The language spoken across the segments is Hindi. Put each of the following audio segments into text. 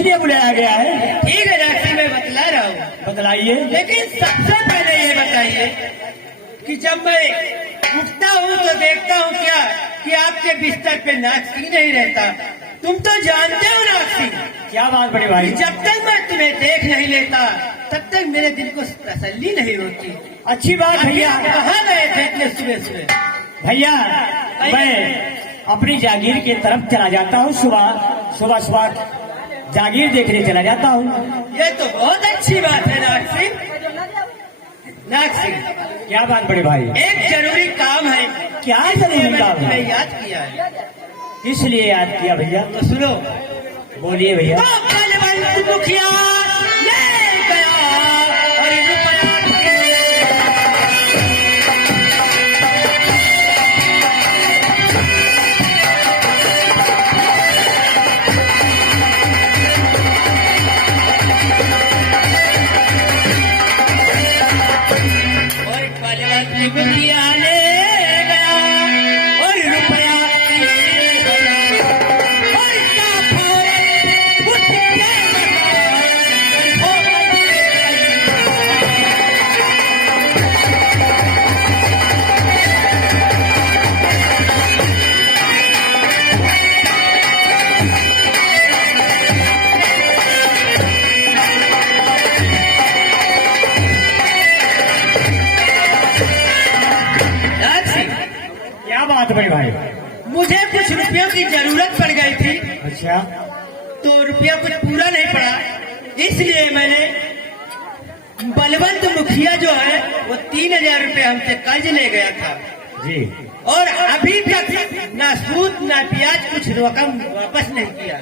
इसलिए बुलाया गया है। ठीक है डॉक्टर, मैं बतला रहा हूँ। बतलाइए। लेकिन सबसे पहले ये बताइए कि जब मैं उठता हूँ तो देखता हूँ क्या कि आपके बिस्तर पे नाक्सी नहीं रहता। तुम तो जानते हो नाक्सी, क्या बात बड़े भाई? जब तक मैं तुम्हें देख नहीं लेता तब तक मेरे दिल को तसल्ली नहीं होती। अच्छी बात भैया। कहाँ गए थे इतने सुबह सुबह? भैया मैं अपनी जागीर की तरफ चला जाता हूँ। सुबह जागीर देखने चला जाता हूँ। ये तो बहुत अच्छी बात है नाक्सी। नाक्सी, क्या बात बड़े भाई? एक जरूरी काम है। क्या जरूरी काम है? मैंने याद किया है। इसलिए याद किया भैया। तो सुनो। बोलिए भैया। तो बलवंत मुखिया ले गया और रुपया और बलवंत मुखिया ले गया और रुपया और क्या फौरन उठ के नाक्सी, क्या बात बड़े भाई? मुझे कुछ रुपयों की जरूरत पड़ गई थी। अच्छा। तो रुपया कुछ पूरा नहीं पड़ा, इसलिए मैंने बलवंत मुखिया जो है वो 3000 रुपये हमसे कर्ज ले गया था जी। और अभी तक ना सूद ना ब्याज कुछ रकम वापस नहीं किया।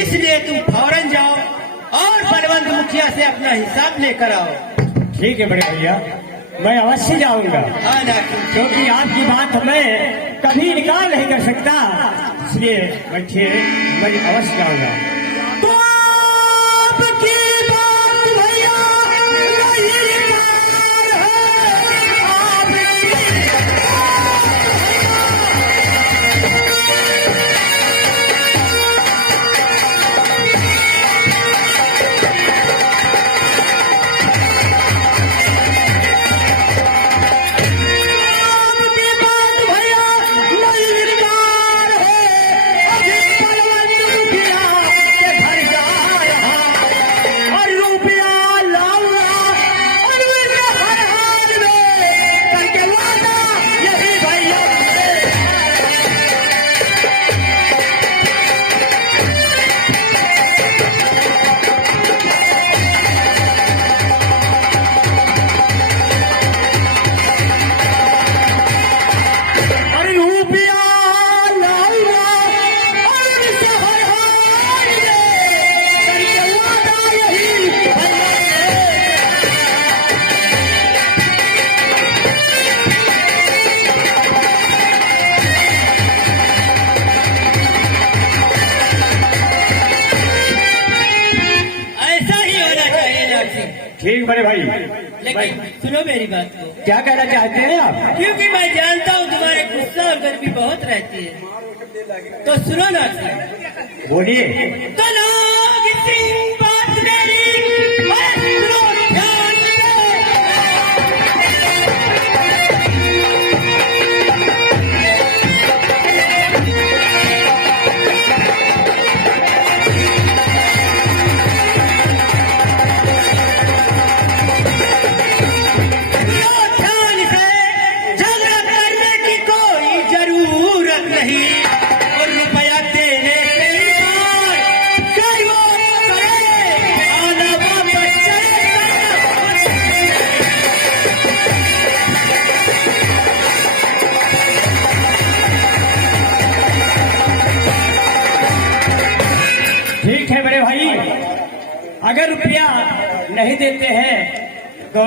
इसलिए तुम फौरन जाओ और बलवंत मुखिया से अपना हिसाब लेकर आओ। ठीक है बड़े भैया, मैं अवश्य जाऊंगा। हाँ नाक्सी, क्योंकि आपकी बात मैं कभी इनकार नहीं कर सकता, इसलिए मैं अवश्य जाऊंगा। तो आपकी बात भैया नहीं इनकार है। आपकी आपकी बात भैया नहीं इनकार है। अभी बलवंत मुखिया के घर जा रहा और रुपया लाऊंगा और मेरे हर हाल में करके वादा यही भैया और रुपया लाऊंगा और मेरे हर हाल में करके वादा यही भैया ऐसा ही होना चाहिए नाक्सी। ठीक बड़े भाई। लेकिन सुनो मेरी बात को, क्या कहना चाहते हैं आप? क्योंकि मैं जानता हूँ तुम्हारे गुस्सा और गर्मी बहुत रहती है। तो सुनो नाक्सी, बोलिए। तो लोग इसी बात मेरी और सुनो ध्यान से। ध्यान से, झगड़ा करने की कोई जरूरत नहीं और रुपया देने के बाद कई वो करे आना वापस चलेगा। ठीक है बड़े भाई, अगर रुपया नहीं देते हैं तो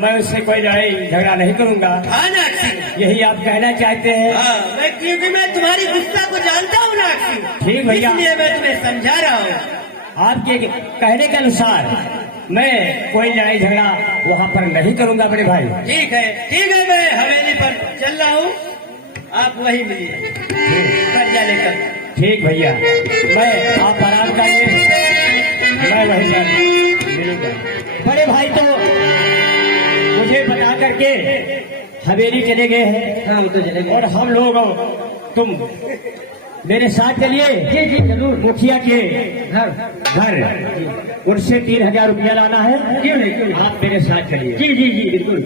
मैं उससे कोई लड़ाई झगड़ा नहीं करूंगा। हाँ नाक्सी, यही आप कहना चाहते हैं? हाँ, मैं क्योंकि मैं तुम्हारी गुस्सा को जानता हूँ नाक्सी, ठीक भैया। इसलिए मैं तुम्हें समझा रहा हूँ। आपके कहने के अनुसार मैं कोई लड़ाई झगड़ा वहाँ पर नहीं करूंगा बड़े भाई। ठीक है, मैं हवेली पर चल रहा हूँ, आप वही मिलिए कर्जा लेकर। ठीक भैया, मैं आप आराम करिए। मैं वही सर मिलूंगा। बड़े भाई तो मुझे बता करके हवेली चले गए हैं। हम तो चले गए। और हम लोग तुम मेरे साथ चलिए। जी जी जरूर। मुखिया के घर घर उनसे 3,000 रुपया लाना है। क्यों नहीं, क्यों नहीं। आप मेरे साथ चलिए। जी जी जी बिल्कुल।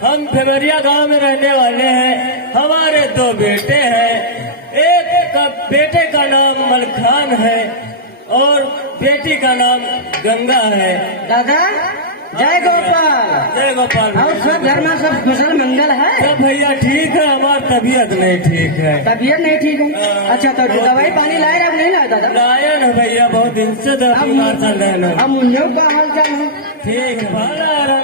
हम फेवरिया गांव में रहने वाले हैं। हमारे दो बेटे हैं। एक का बेटे का नाम मलखान है और बेटी का नाम गंगा है। दादा जय गोपाल। जय गोपाल। और सब घर में सब कुशल मंगल है? सब भैया ठीक है, हमारी तबीयत नहीं ठीक है। तबीयत नहीं ठीक है? अच्छा तो दवाई पानी लाए अब नहीं लाए दादा? लाया ना भैया, बहुत दिन से बीमार चल रहे हैं। अब मुझे का हाल चाल है? ठीक है भाला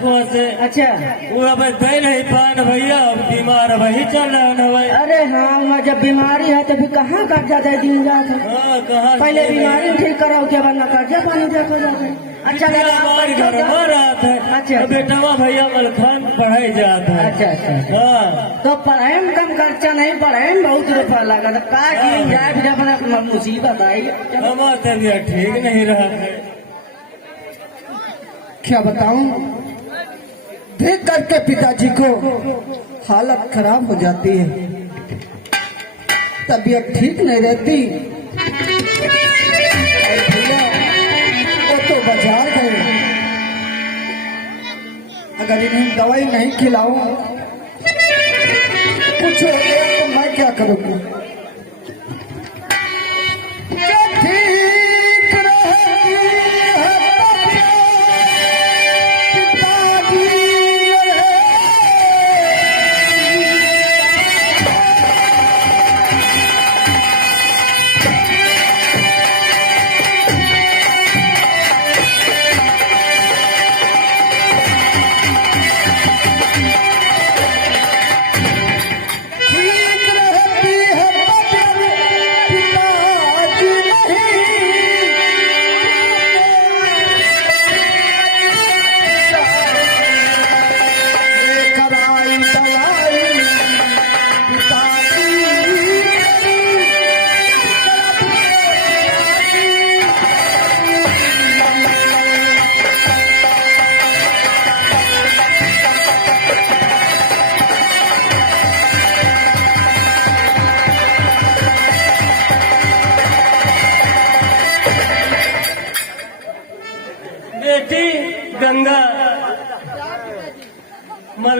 को से। अच्छा वो अब दे नहीं पान भैया, अब बीमार वही चल रहा है भाई। अरे हाँ मैं जब बीमारी है तभी कहाँ कर्जा दे दिन जाता है। हाँ कहाँ पहले बीमारी ठीक कराओ के बाद कर्जा पानी दे हो जाता है। अच्छा हमारे घर में रहता है। अच्छा बेटवा भैया मलखान पढ़ाई जाता है। अच्छा अच्छा हाँ तो पढ़ाई में कम खर्चा नहीं, पढ़ाई में बहुत रुपया लगा था। का जाए भी अपना मुसीबत आई। हमारा तबीयत ठीक नहीं रहा है। क्या बताऊं, देख करके पिताजी को हालत खराब हो जाती है, तबीयत ठीक नहीं रहती। और भैया वो तो बाजार गए, अगर इन्हें दवाई नहीं खिलाऊं कुछ हो गया तो मैं क्या करूंगी। ठीक रही है पिताजी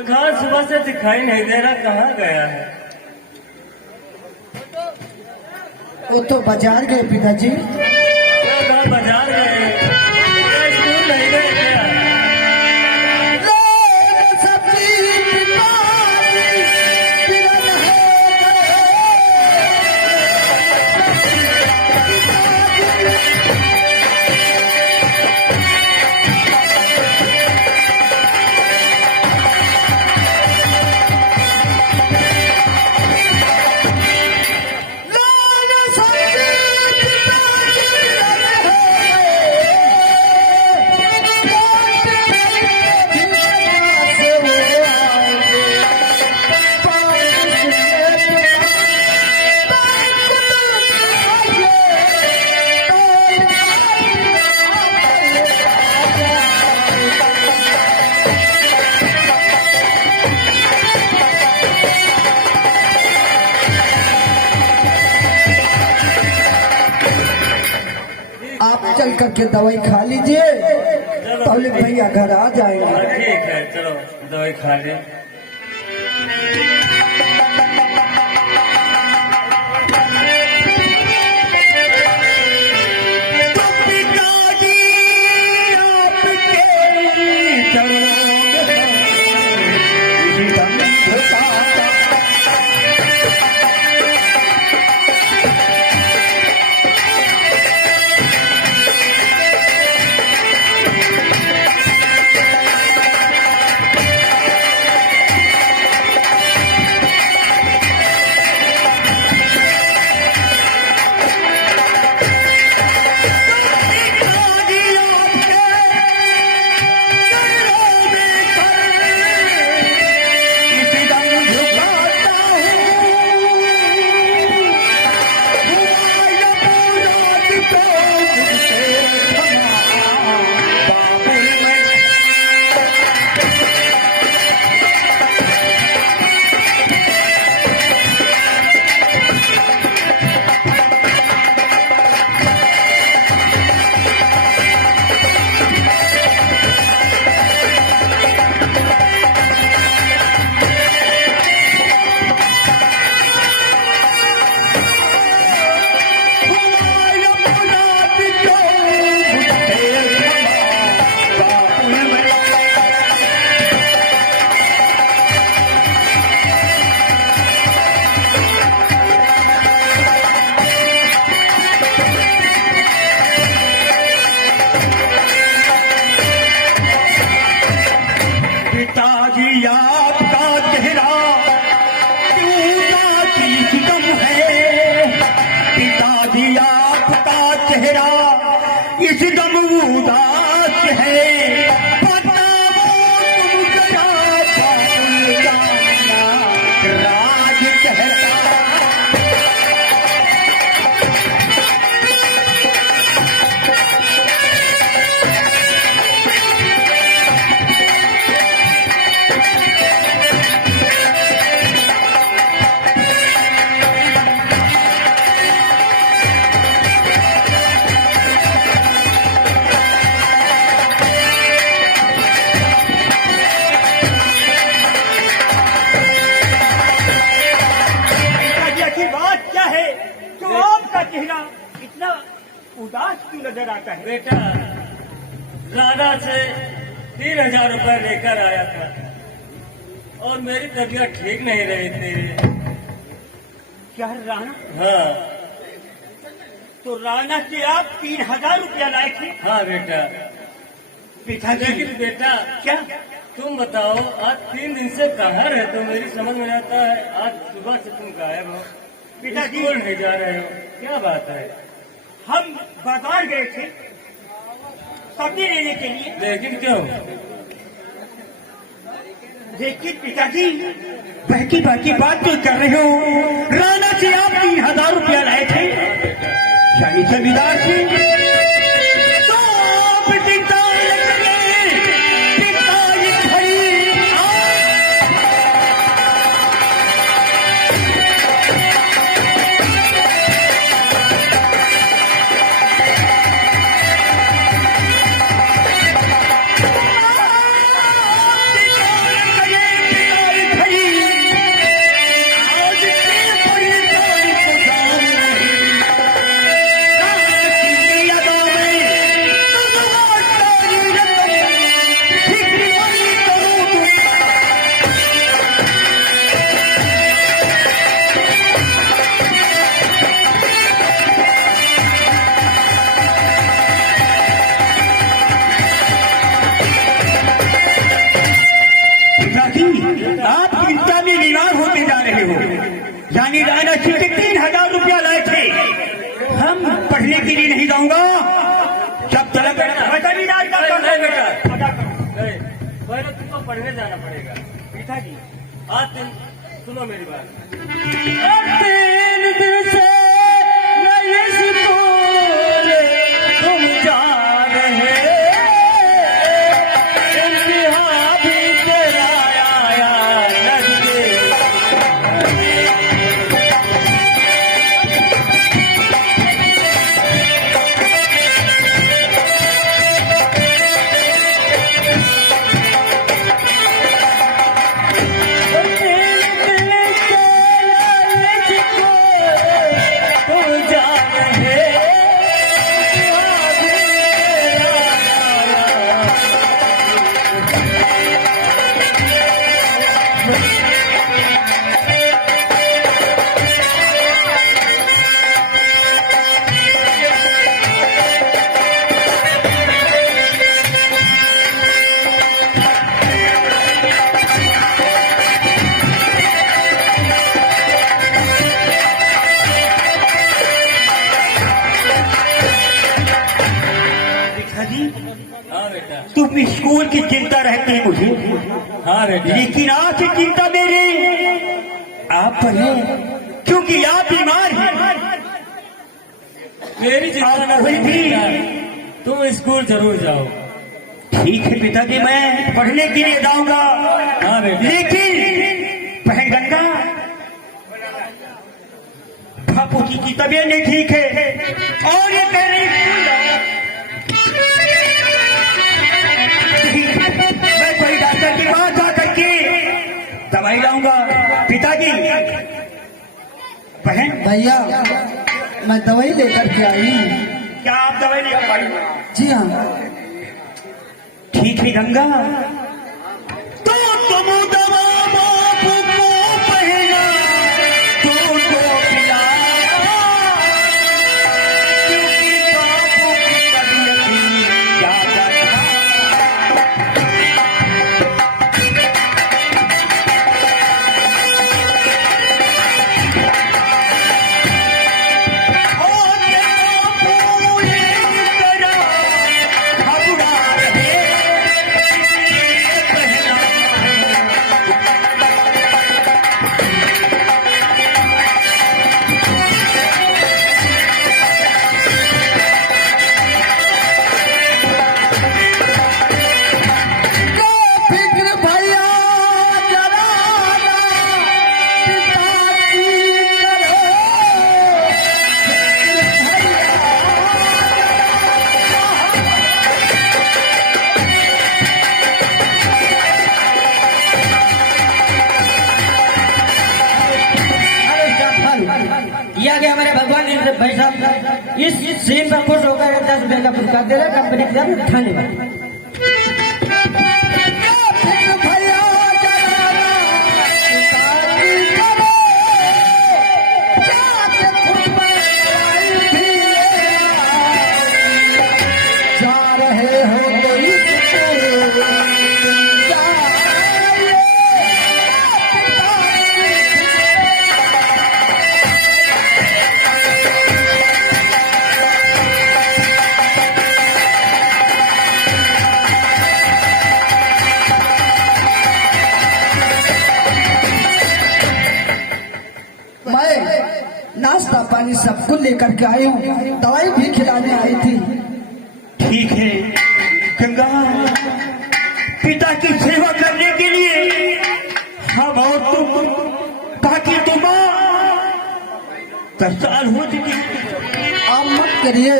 मलखान सुबह से दिखाई नहीं दे रहा, कहाँ गया है? वो तो बाजार गए पिताजी। क्या बाजार गए? क्या स्कूल नहीं गए क्या? आप चल करके दवाई खा लीजिए, पहले भैया घर आ जाएंगे। हाँ, ठीक है, चलो दवाई खा ले। उदास क्यों नजर आता है? बेटा राधा से 3,000 रुपए लेकर आया था और मेरी तबीयत ठीक नहीं रही थी। क्या राणा? हाँ तो राणा से आप 3,000 रुपया लाए थे? हाँ बेटा। पिताजी लेकिन बेटा क्या तुम बताओ, आज 3 दिन से कहाँ रहते हो? मेरी समझ में आता है आज सुबह से तुम गायब हो, पिताजी स्कूल नहीं जा रहे हो, क्या बात है? हम बाजार गए थे सब्जी लेने के लिए। लेकिन क्यों? लेकिन पिताजी बाकी बाकी बात क्यों कर रहे हो? राणा से आप 3,000 रुपया लाए थे यानी जमींदार से, तो आप चिंता न करें, पिताजी खड़ी पढ़ने के लिए नहीं जाऊंगा जब तक नहीं बेटा, नहीं, पहले तुमको पढ़ने जाना पड़ेगा। पिताजी आज सुनो मेरी बात। 3 दिन से नए स्कूल तुम जा रहे, इम्तिहान भी तेरा आया नजदीक। पिताजी हाँ बेटा, तुम स्कूल की चिंता रहती है मुझे, हाँ बेटा, लेकिन आपकी चिंता मेरी आप पर है, क्योंकि आप बीमार हैं। मेरी चिंता न आप करो भी बेटा, तुम स्कूल जरूर जाओ। ठीक है पिताजी, मैं पढ़ने के लिए जाऊंगा, हाँ बेटा, लेकिन बहन गंगा बापू जी की तबीयत नहीं ठीक है और ये कह रही मैं कोई डॉक्टर के पास जा करके दवाई लाऊंगा। पिताजी बहन भैया मैं दवाई लेकर के आई हूँ। क्या आप दवाई लेकर आई? जी हाँ। ठीक है गंगा, तो तुम दवा बापू को पहना तो पिला, क्योंकि बापू की तबीयत ज्यादा फिक्र भैया जरा पिताजी करो, किया गया हमारे भगवान ने भाई साहब इस सीन पर खुश होकर 10 रुपए का पुरस्कार दे रहे कंपनी की तरफ धन्यवाद। फिक्र भैया जरा पिताजी करो, जाके खुद बनाई भी जा रहे हो तो इसको जाइए। मैं नाश्ता पानी सबको लेकर के आई हूँ, दवाई भी खिलाने आई थी। ठीक है गंगा, पिता की सेवा करने के लिए हम और तुम ताकि तुम 10 साल हो चुकी। आप मत करिए,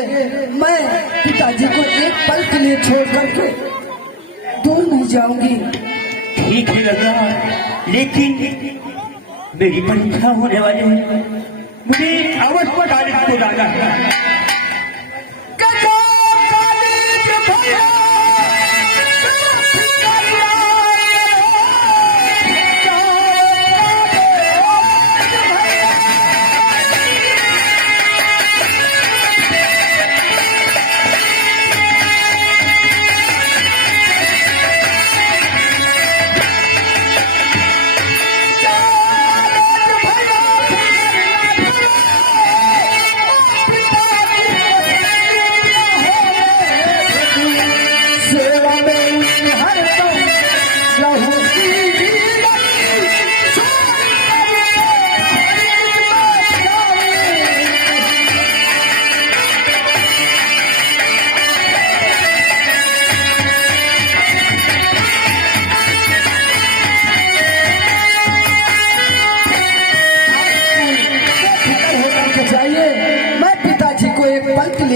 मैं पिताजी को एक पल के लिए छोड़ करके दूर नहीं जाऊंगी। ठीक है गंगा, लेकिन मेरी परीक्षा होने वाली है, मुझे अवश्य कॉलेज को जाना है।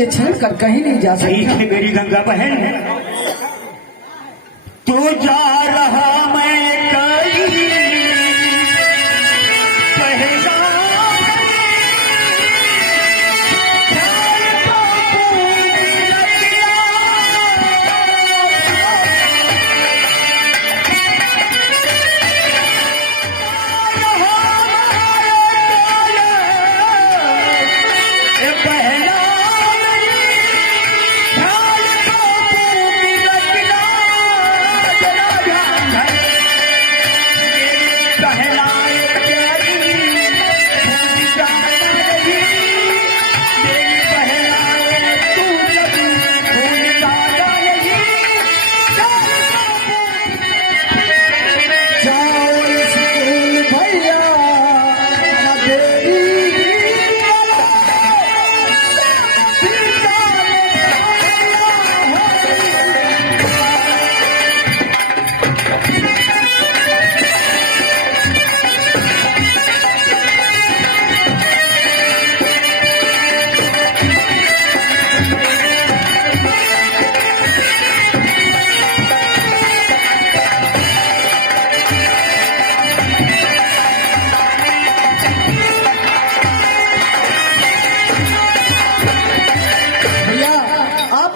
लिए छेड़ कर कहीं नहीं जा ठीक सकता। है मेरी गंगा बहन, तू जा रहा मैं कहीं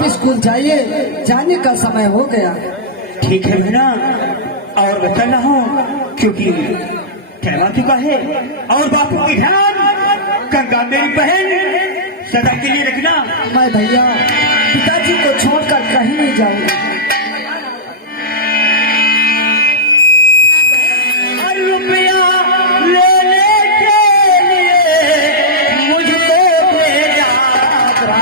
स्कूल जाइए, जाने का समय हो गया। ठीक है बहना, और बताना हो क्योंकि ठहरा चुका है। और बापू की ध्यान गंगा मेरी बहन सदा के लिए रखना। मैं भैया पिताजी को छोड़कर कहीं नहीं जाऊंगा। रुपया लेने के लिए मुझको भेजा था।